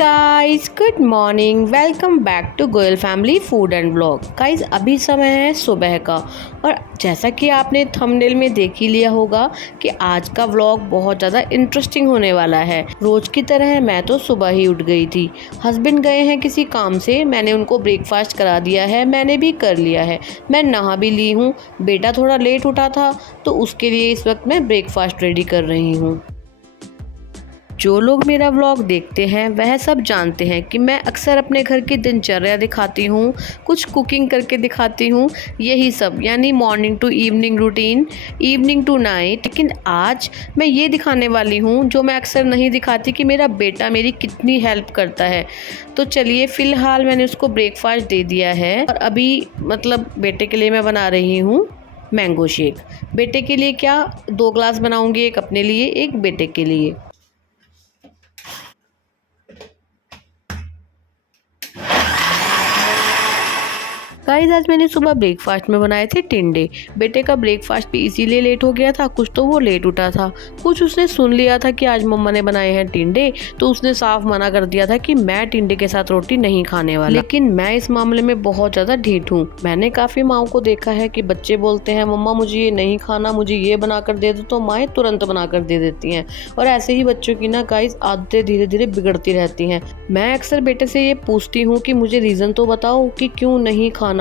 Guys, good morning. Welcome back to Goyal family food and vlog. Guys, अभी समय है सुबह का और जैसा कि आपने थंबनेल में देख ही लिया होगा कि आज का व्लॉग बहुत ज़्यादा इंटरेस्टिंग होने वाला है। रोज की तरह मैं तो सुबह ही उठ गई थी। हस्बैंड गए हैं किसी काम से, मैंने उनको ब्रेकफास्ट करा दिया है, मैंने भी कर लिया है, मैं नहा भी ली हूँ। बेटा थोड़ा लेट उठा था तो उसके लिए इस वक्त मैं ब्रेकफास्ट रेडी कर रही हूँ। जो लोग मेरा व्लॉग देखते हैं वह सब जानते हैं कि मैं अक्सर अपने घर की दिनचर्या दिखाती हूँ, कुछ कुकिंग करके दिखाती हूँ, यही सब यानी morning to evening routine, evening to night. लेकिन आज मैं ये दिखाने वाली हूँ जो मैं अक्सर नहीं दिखाती कि मेरा बेटा मेरी कितनी हेल्प करता है। तो चलिए, फ़िलहाल मैंने उसको ब्रेकफास्ट दे दिया है और अभी बेटे के लिए मैं बना रही हूँ मैंगो शेक। बेटे के लिए क्या, 2 ग्लास बनाऊँगी, एक अपने लिए एक बेटे के लिए। गाइस, आज मैंने सुबह ब्रेकफास्ट में बनाए थे टिंडे। बेटे का ब्रेकफास्ट भी इसीलिए लेट हो गया था, कुछ तो वो लेट उठा था, कुछ उसने सुन लिया था कि आज मम्मा ने बनाए हैं टिंडे, तो उसने साफ मना कर दिया था कि मैं टिंडे के साथ रोटी नहीं खाने वाला। लेकिन मैं इस मामले में बहुत ज्यादा ढीठ हूँ। मैंने काफी माओं को देखा है कि बच्चे बोलते हैं मम्मा मुझे ये नहीं खाना, मुझे ये बना कर दे दो, तो माएँ तुरंत बना कर दे देती हैं। और ऐसे ही बच्चों की ना गाइस आदतें धीरे धीरे बिगड़ती रहती हैं। मैं अक्सर बेटे से ये पूछती हूँ कि मुझे रीजन तो बताओ कि क्यों नहीं खाना।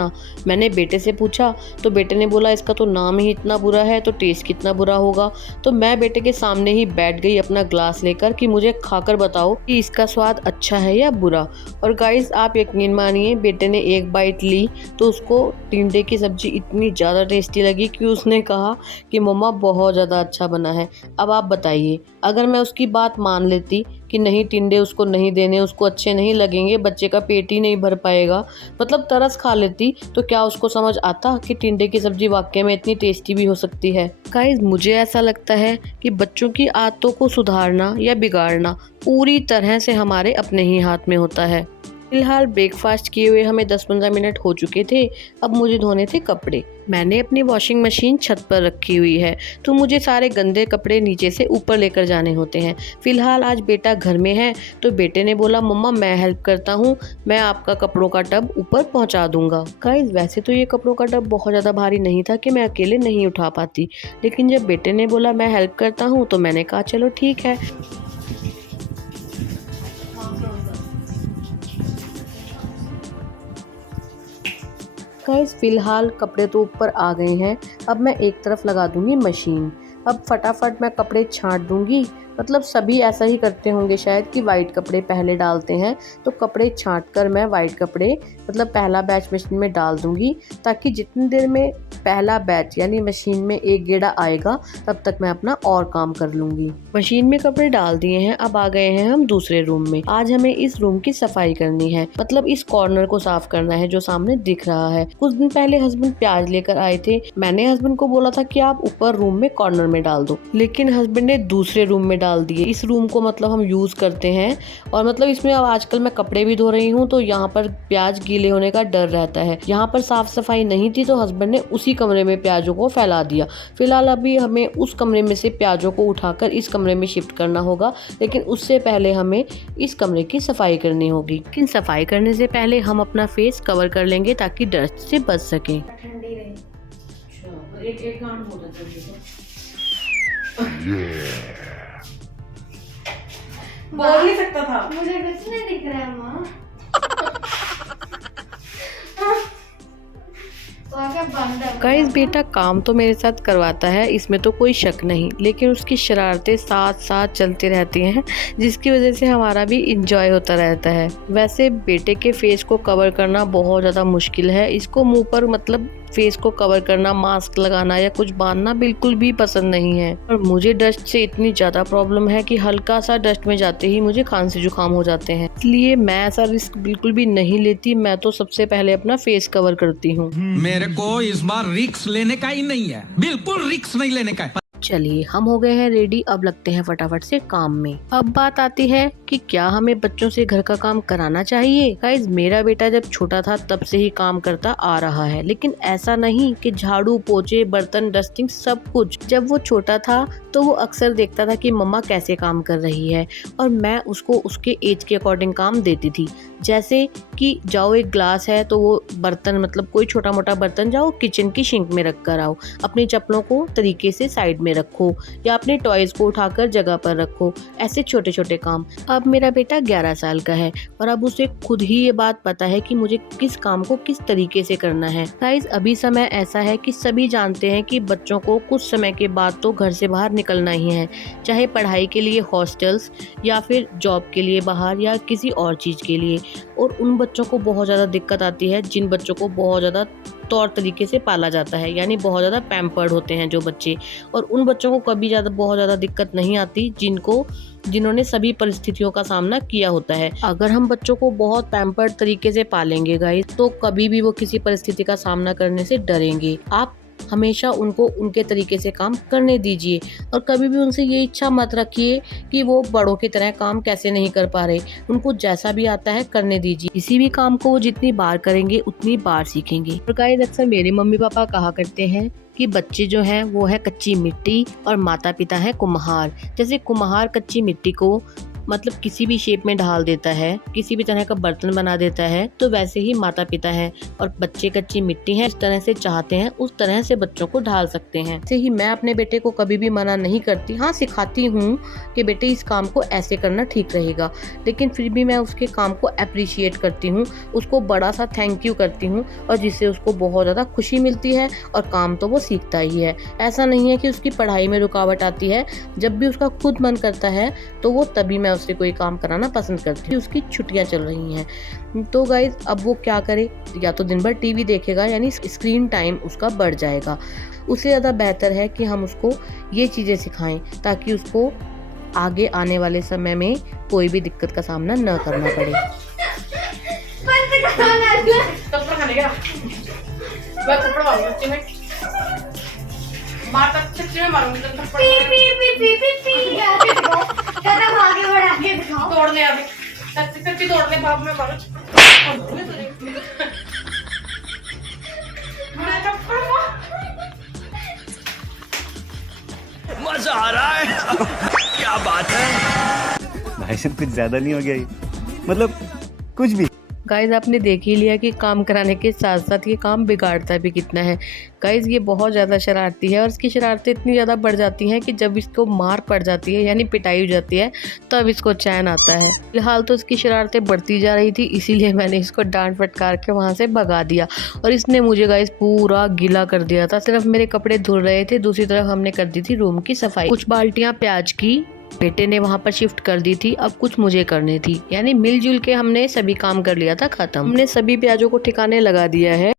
मैंने बेटे से पूछा तो बेटे ने बोला इसका तो नाम ही इतना बुरा है तो टेस्ट कितना बुरा होगा। तो मैं बेटे के सामने ही बैठ गई अपना ग्लास लेकर कि मुझे खाकर बताओ कि इसका स्वाद अच्छा है या बुरा। और गाइस, आप यकीन मानिए, बेटे ने एक बाइट ली तो उसको टिंडे की सब्जी इतनी ज़्यादा टेस्टी लगी कि उसने कहा कि मम्मा बहुत ज़्यादा अच्छा बना है। अब आप बताइए, अगर मैं उसकी बात मान लेती कि नहीं टिंडे उसको नहीं देने, उसको अच्छे नहीं लगेंगे, बच्चे का पेट ही नहीं भर पाएगा, तरस खा लेती, तो क्या उसको समझ आता कि टिंडे की सब्जी वाकई में इतनी टेस्टी भी हो सकती है। गाइस, मुझे ऐसा लगता है कि बच्चों की आदतों को सुधारना या बिगाड़ना पूरी तरह से हमारे अपने ही हाथ में होता है। फिलहाल ब्रेकफास्ट किए हुए हमें 10-15 मिनट हो चुके थे। अब मुझे धोने थे कपड़े। मैंने अपनी वॉशिंग मशीन छत पर रखी हुई है, तो मुझे सारे गंदे कपड़े नीचे से ऊपर लेकर जाने होते हैं। फिलहाल आज बेटा घर में है तो बेटे ने बोला मम्मा मैं हेल्प करता हूँ, मैं आपका कपड़ों का टब ऊपर पहुँचा दूंगा। गाइस, वैसे तो ये कपड़ों का टब बहुत ज़्यादा भारी नहीं था कि मैं अकेले नहीं उठा पाती, लेकिन जब बेटे ने बोला मैं हेल्प करता हूँ तो मैंने कहा चलो ठीक है। गाइस, फिलहाल कपड़े तो ऊपर आ गए हैं। अब मैं एक तरफ लगा दूंगी मशीन। अब फटाफट मैं कपड़े छांट दूंगी। सभी ऐसा ही करते होंगे शायद कि वाइट कपड़े पहले डालते हैं, तो कपड़े छांट कर मैं वाइट कपड़े पहला बैच मशीन में डाल दूंगी, ताकि जितनी देर में पहला बैच यानी मशीन में एक गेड़ा आएगा तब तक मैं अपना और काम कर लूंगी। मशीन में कपड़े डाल दिए हैं, अब आ गए हैं हम दूसरे रूम में। आज हमें इस रूम की सफाई करनी है, इस कॉर्नर को साफ करना है जो सामने दिख रहा है। कुछ दिन पहले हस्बैंड प्याज लेकर आए थे। मैंने हस्बैंड को बोला था कि आप ऊपर रूम में कॉर्नर में डाल दो, लेकिन हस्बैंड ने दूसरे रूम में डाल दिए। इस रूम को हम यूज करते हैं और इसमें अब आजकल मैं कपड़े भी धो रही हूँ, तो यहाँ पर प्याज गीले होने का डर रहता है। यहाँ पर साफ सफाई नहीं थी तो हस्बैंड ने उसी कमरे में प्याजों को फैला दिया। फिलहाल अभी हमें उस कमरे में से प्याजों को उठाकर इस कमरे में शिफ्ट करना होगा, लेकिन उससे पहले हमें इस कमरे की सफाई करनी होगी। लेकिन सफाई करने से पहले हम अपना फेस कवर कर लेंगे ताकि डस्ट से बच सके। एक बोल नहीं सकता था, मुझे कुछ नहीं दिख रहा है माँ। गाइस, बेटा काम तो मेरे साथ करवाता है, इसमें तो कोई शक नहीं, लेकिन उसकी शरारतें साथ साथ चलती रहती हैं, जिसकी वजह से हमारा भी इंजॉय होता रहता है। वैसे बेटे के फेस को कवर करना बहुत ज़्यादा मुश्किल है। इसको मुंह पर फेस को कवर करना, मास्क लगाना या कुछ बांधना बिल्कुल भी पसंद नहीं है। और मुझे डस्ट से इतनी ज़्यादा प्रॉब्लम है कि हल्का सा डस्ट में जाते ही मुझे खांसी जुकाम हो जाते हैं, इसलिए मैं ऐसा रिस्क बिल्कुल भी नहीं लेती। मैं तो सबसे पहले अपना फेस कवर करती हूँ। मेरे को इस बार रिस्क लेने का ही नहीं है, बिल्कुल रिस्क नहीं लेने का है। चलिए हम हो गए हैं रेडी, अब लगते हैं फटाफट से काम में। अब बात आती है कि क्या हमें बच्चों से घर का काम कराना चाहिए। गाइस मेरा बेटा जब छोटा था तब से ही काम करता आ रहा है, लेकिन ऐसा नहीं कि झाड़ू पोछे बर्तन डस्टिंग सब कुछ। जब वो छोटा था तो वो अक्सर देखता था कि मम्मा कैसे काम कर रही है और मैं उसको उसके एज के अकॉर्डिंग काम देती थी। जैसे कि जाओ एक ग्लास है तो वो बर्तन मतलब कोई छोटा मोटा बर्तन जाओ किचन की सिंक में रख कर आओ, अपनी चप्पलों को तरीके से साइड में रखो या अपने टॉयज को उठाकर जगह पर रखो, ऐसे छोटे छोटे काम। अब मेरा बेटा 11 साल का है और अब उसे खुद ही ये बात पता है कि मुझे किस काम को किस तरीके से करना है। गाइस अभी समय ऐसा है कि सभी जानते हैं कि बच्चों को कुछ समय के बाद तो घर से बाहर निकलना ही है, चाहे पढ़ाई के लिए हॉस्टल्स या फिर जॉब के लिए बाहर या किसी और चीज़ के लिए। और उन बच्चों को बहुत ज़्यादा दिक्कत आती है जिन बच्चों को बहुत ज़्यादा तौर तरीके से पाला जाता है, यानी बहुत ज़्यादा पैम्पर्ड होते हैं जो बच्चे। और उन बच्चों को कभी बहुत ज़्यादा दिक्कत नहीं आती जिन्होंने सभी परिस्थितियों का सामना किया होता है। अगर हम बच्चों को बहुत पैम्पर्ड तरीके से पालेंगे गाइस तो कभी भी वो किसी परिस्थिति का सामना करने से डरेंगे। आप हमेशा उनको उनके तरीके से काम करने दीजिए और कभी भी उनसे ये इच्छा मत रखिए कि वो बड़ों की तरह काम कैसे नहीं कर पा रहे। उनको जैसा भी आता है करने दीजिए। किसी भी काम को वो जितनी बार करेंगे उतनी बार सीखेंगे। और गाइस अक्सर मेरे मम्मी पापा कहा करते हैं कि बच्चे जो हैं वो है कच्ची मिट्टी और माता पिता है कुम्हार। जैसे कुम्हार कच्ची मिट्टी को मतलब किसी भी शेप में ढाल देता है, किसी भी तरह का बर्तन बना देता है, तो वैसे ही माता पिता है और बच्चे कच्ची मिट्टी हैं। जिस तरह से चाहते हैं उस तरह से बच्चों को ढाल सकते हैं। ऐसे ही मैं अपने बेटे को कभी भी मना नहीं करती, हाँ सिखाती हूँ कि बेटे इस काम को ऐसे करना ठीक रहेगा, लेकिन फिर भी मैं उसके काम को अप्रिशिएट करती हूँ, उसको बड़ा सा थैंक यू करती हूँ और जिससे उसको बहुत ज़्यादा खुशी मिलती है और काम तो वो सीखता ही है। ऐसा नहीं है कि उसकी पढ़ाई में रुकावट आती है, जब भी उसका खुद मन करता है तो वो तभी मैं उससे कोई काम कराना पसंद करती हूँ। उसकी छुट्टियां चल रही हैं तो गाइज अब वो क्या करे, या तो दिन भर टीवी देखेगा यानी स्क्रीन टाइम उसका बढ़ जाएगा। उससे ज़्यादा बेहतर है कि हम उसको ये चीज़ें सिखाएं ताकि उसको आगे आने वाले समय में कोई भी दिक्कत का सामना न करना पड़े। तोड़ ले अभी, सच्ची तोड़ ले बाप में मारो। मजा आ रहा है। क्या बात है भाई साहब, कुछ ज्यादा नहीं हो गया ये? मतलब कुछ भी। गाइज आपने देख ही लिया कि काम कराने के साथ साथ ये काम बिगाड़ता भी कितना है। गाइज ये बहुत ज़्यादा शरारती है और इसकी शरारतें इतनी ज़्यादा बढ़ जाती हैं कि जब इसको मार पड़ जाती है यानी पिटाई हो जाती है तब इसको चैन आता है। फिलहाल तो इसकी शरारतें बढ़ती जा रही थी, इसीलिए मैंने इसको डांट फटकार के वहाँ से भगा दिया और इसने मुझे गाइज पूरा गीला कर दिया था। सिर्फ मेरे कपड़े धुल रहे थे, दूसरी तरफ हमने कर दी थी रूम की सफाई। कुछ बाल्टियाँ प्याज की बेटे ने वहाँ पर शिफ्ट कर दी थी, अब कुछ मुझे करनी थी, यानी मिलजुल के हमने सभी काम कर लिया था खत्म। हमने सभी प्याजों को ठिकाने लगा दिया है,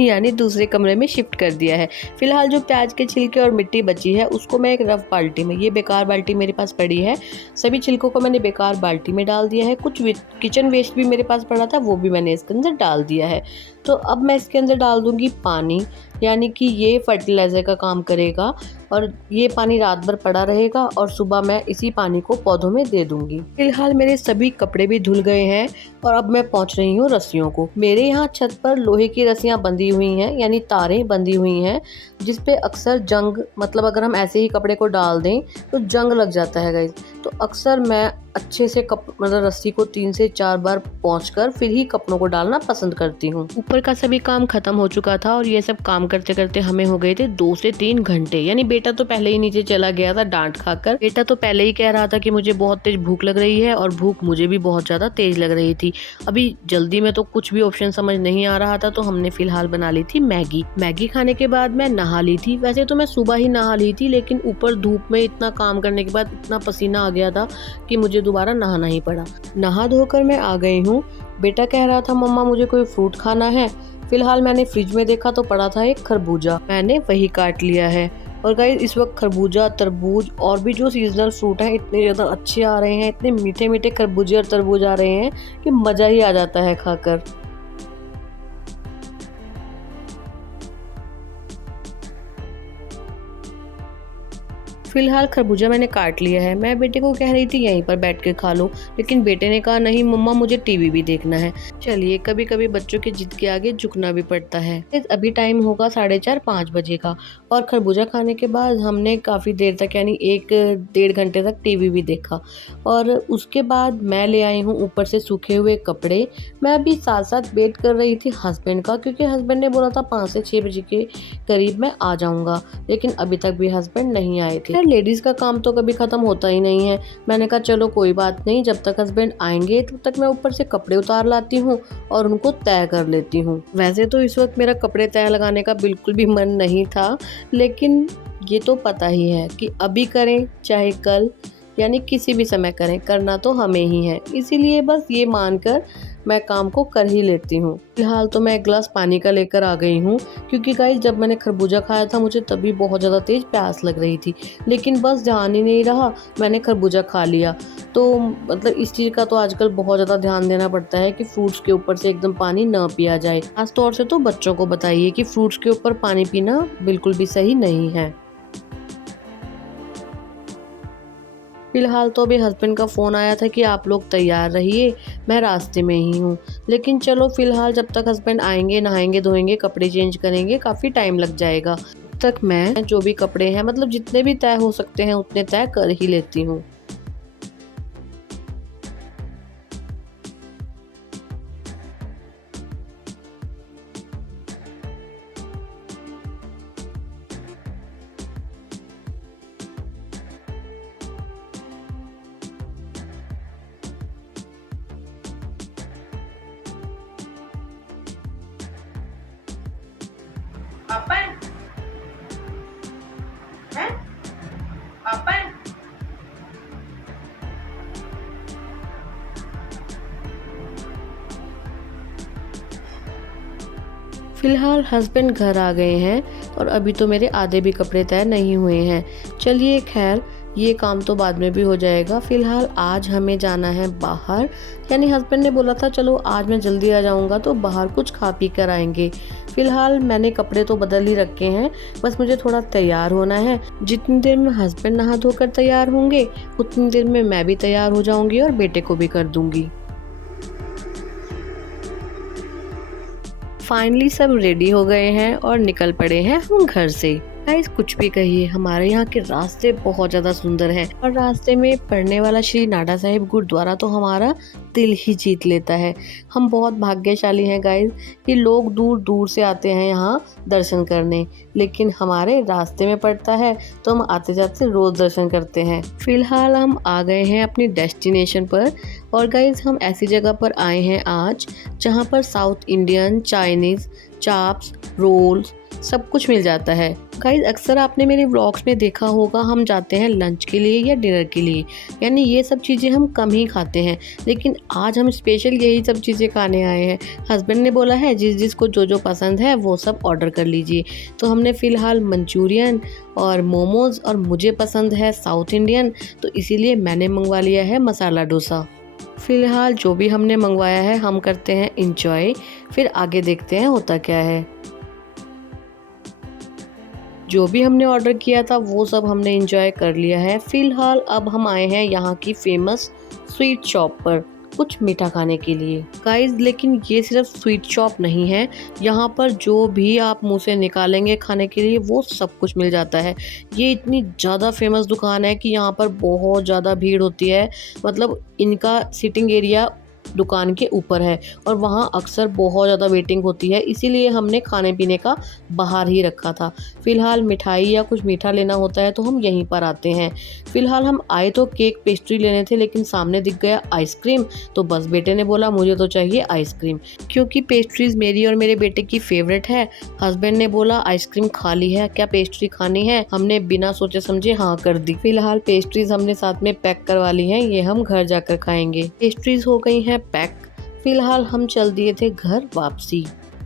यानी दूसरे कमरे में शिफ्ट कर दिया है। फिलहाल जो प्याज के छिलके और मिट्टी बची है उसको मैं एक रफ बाल्टी में, ये बेकार बाल्टी मेरे पास पड़ी है, सभी छिलकों को मैंने बेकार बाल्टी में डाल दिया है। कुछ किचन वेस्ट भी मेरे पास पड़ा था वो भी मैंने इसके अंदर डाल दिया है। तो अब मैं इसके अंदर डाल दूंगी पानी, यानी कि ये फर्टिलाइज़र का काम करेगा और ये पानी रात भर पड़ा रहेगा और सुबह मैं इसी पानी को पौधों में दे दूंगी। फिलहाल मेरे सभी कपड़े भी धुल गए हैं और अब मैं पहुंच रही हूँ रस्सियों को। मेरे यहाँ छत पर लोहे की रस्सियाँ बंधी हुई हैं, यानी तारें बंधी हुई हैं, जिस पे अक्सर जंग मतलब अगर हम ऐसे ही कपड़े को डाल दें तो जंग लग जाता है गाइस। तो अक्सर मैं अच्छे से मतलब रस्सी को 3 से 4 बार पोंछकर फिर ही कपड़ों को डालना पसंद करती हूँ। ऊपर का सभी काम खत्म हो चुका था और ये सब काम करते करते हमें हो गए थे 2 से 3 घंटे, यानी बेटा तो पहले ही नीचे चला गया था डांट खाकर। बेटा तो पहले ही कह रहा था कि मुझे बहुत तेज भूख लग रही है और भूख मुझे भी बहुत ज्यादा तेज लग रही थी। अभी जल्दी में तो कुछ भी ऑप्शन समझ नहीं आ रहा था तो हमने फिलहाल बना ली थी मैगी खाने के बाद मैं नहा ली थी। वैसे तो मैं सुबह ही नहा ली थी, लेकिन ऊपर धूप में इतना काम करने के बाद इतना पसीना आ गया था कि मुझे दोबारा नहाना ही पड़ा। नहा धोकर मैं आ गई हूँ। बेटा कह रहा था मम्मा मुझे कोई फ्रूट खाना है। फिलहाल मैंने फ्रिज में देखा तो पड़ा था एक खरबूजा, मैंने वही काट लिया है। और गाइस इस वक्त खरबूजा, तरबूज और भी जो सीजनल फ्रूट हैं इतने ज़्यादा अच्छे आ रहे हैं, इतने मीठे मीठे खरबूजे और तरबूज आ रहे हैं कि मज़ा ही आ जाता है खाकर। फिलहाल खरबूजा मैंने काट लिया है। मैं बेटे को कह रही थी यहीं पर बैठ के खा लो, लेकिन बेटे ने कहा नहीं मम्मा मुझे टीवी भी देखना है। चलिए कभी कभी बच्चों की जिद के आगे झुकना भी पड़ता है। अभी टाइम होगा 4:30-5 बजे का और खरबूजा खाने के बाद हमने काफ़ी देर तक यानी 1-1.5 घंटे तक टीवी भी देखा और उसके बाद मैं ले आई हूँ ऊपर से सूखे हुए कपड़े। मैं अभी साथ साथ वेट कर रही थी हस्बैंड का, क्योंकि हस्बैंड ने बोला था 5 से 6 बजे के करीब मैं आ जाऊँगा, लेकिन अभी तक भी हस्बैंड नहीं आए थे। लेडीज़ का काम तो कभी ख़त्म होता ही नहीं है। मैंने कहा चलो कोई बात नहीं, जब तक हस्बैंड आएंगे तब तक मैं ऊपर से कपड़े उतार लाती हूँ और उनको तय कर लेती हूँ। वैसे तो इस वक्त मेरा कपड़े तय लगाने का बिल्कुल भी मन नहीं था, लेकिन ये तो पता ही है कि अभी करें चाहे कल यानी किसी भी समय करें, करना तो हमें ही है। इसीलिए बस ये मानकर मैं काम को कर ही लेती हूँ। फिलहाल तो मैं एक गिलास पानी का लेकर आ गई हूँ, क्योंकि गाइस जब मैंने खरबूजा खाया था मुझे तभी बहुत ज़्यादा तेज़ प्यास लग रही थी, लेकिन बस ध्यान ही नहीं रहा, मैंने खरबूजा खा लिया। तो मतलब इस चीज़ का तो आजकल बहुत ज़्यादा ध्यान देना पड़ता है कि फ्रूट्स के ऊपर से एकदम पानी न पिया जाए। खास तौर से तो बच्चों को बताइए कि फ्रूट्स के ऊपर पानी पीना बिल्कुल भी सही नहीं है। फिलहाल तो अभी हस्बैंड का फ़ोन आया था कि आप लोग तैयार रहिए, मैं रास्ते में ही हूँ। लेकिन चलो फिलहाल जब तक हस्बैंड आएंगे, नहाएंगे धोएंगे, कपड़े चेंज करेंगे, काफ़ी टाइम लग जाएगा। तब तक मैं जो भी कपड़े हैं मतलब जितने भी तय हो सकते हैं उतने तय कर ही लेती हूँ। अपन हैं अपन फिलहाल हस्बैंड घर आ गए हैं और अभी तो मेरे आधे भी कपड़े तय नहीं हुए हैं। चलिए खैर ये काम तो बाद में भी हो जाएगा। फिलहाल आज हमें जाना है बाहर, यानी हस्बैंड ने बोला था चलो आज मैं जल्दी आ जाऊंगा तो बाहर कुछ खा पी कर आएंगे। फिलहाल मैंने कपड़े तो बदल ही रखे हैं, बस मुझे थोड़ा तैयार होना है। जितनी देर में हस्बैंड नहा धोकर तैयार होंगे उतनी देर में मैं भी तैयार हो जाऊंगी और बेटे को भी कर दूंगी। फाइनली सब रेडी हो गए हैं और निकल पड़े हैं हम घर से। गाइस कुछ भी कहिए, हमारे यहाँ के रास्ते बहुत ज़्यादा सुंदर हैं और रास्ते में पड़ने वाला श्री नाडा साहिब गुरुद्वारा तो हमारा दिल ही जीत लेता है। हम बहुत भाग्यशाली हैं गाइस कि लोग दूर दूर से आते हैं यहाँ दर्शन करने, लेकिन हमारे रास्ते में पड़ता है तो हम आते जाते रोज़ दर्शन करते हैं। फिलहाल हम आ गए हैं अपनी डेस्टिनेशन पर और गाइस हम ऐसी जगह पर आए हैं आज जहाँ पर south Indian, Chinese, chaaps, rolls सब कुछ मिल जाता है। गाइस अक्सर आपने मेरे व्लॉग्स में देखा होगा हम जाते हैं लंच के लिए या डिनर के लिए, यानी ये सब चीज़ें हम कम ही खाते हैं, लेकिन आज हम स्पेशल यही सब चीज़ें खाने आए हैं। हस्बैंड ने बोला है जिस जिसको जो जो पसंद है वो सब ऑर्डर कर लीजिए, तो हमने फ़िलहाल मंचूरियन और मोमोज़ और मुझे पसंद है साउथ इंडियन, तो इसीलिए मैंने मंगवा लिया है मसाला डोसा। फ़िलहाल जो भी हमने मंगवाया है हम करते हैं इंजॉय, फिर आगे देखते हैं होता क्या है। जो भी हमने ऑर्डर किया था वो सब हमने एंजॉय कर लिया है। फिलहाल अब हम आए हैं यहाँ की फेमस स्वीट शॉप पर कुछ मीठा खाने के लिए। गाइस लेकिन ये सिर्फ स्वीट शॉप नहीं है, यहाँ पर जो भी आप मुंह से निकालेंगे खाने के लिए वो सब कुछ मिल जाता है। ये इतनी ज़्यादा फेमस दुकान है कि यहाँ पर बहुत ज़्यादा भीड़ होती है, मतलब इनका सिटिंग एरिया दुकान के ऊपर है और वहाँ अक्सर बहुत ज़्यादा वेटिंग होती है, इसीलिए हमने खाने पीने का बाहर ही रखा था। फ़िलहाल मिठाई या कुछ मीठा लेना होता है तो हम यहीं पर आते हैं। फ़िलहाल हम आए तो केक पेस्ट्री लेने थे, लेकिन सामने दिख गया आइसक्रीम, तो बस बेटे ने बोला मुझे तो चाहिए आइसक्रीम, क्योंकि पेस्ट्रीज़ मेरी और मेरे बेटे की फेवरेट है। हस्बैंड ने बोला आइसक्रीम खा ली है, क्या पेस्ट्री खानी है? हमने बिना सोचे समझे हाँ कर दी। फिलहाल पेस्ट्रीज़ हमने साथ में पैक करवा ली हैं, ये हम घर जाकर खाएंगे। पेस्ट्रीज़ हो गई हैं पैक। फिलहाल हम चल दिए थे घर वापसी।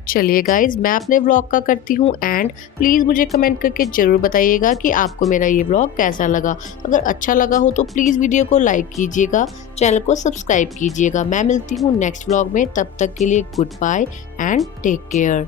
चलिए गाइज मैं अपने व्लॉग का करती हूँ एंड प्लीज़ मुझे कमेंट करके ज़रूर बताइएगा कि आपको मेरा ये व्लॉग कैसा लगा। अगर अच्छा लगा हो तो प्लीज़ वीडियो को लाइक कीजिएगा, चैनल को सब्सक्राइब कीजिएगा। मैं मिलती हूँ नेक्स्ट व्लॉग में, तब तक के लिए good bye and take care.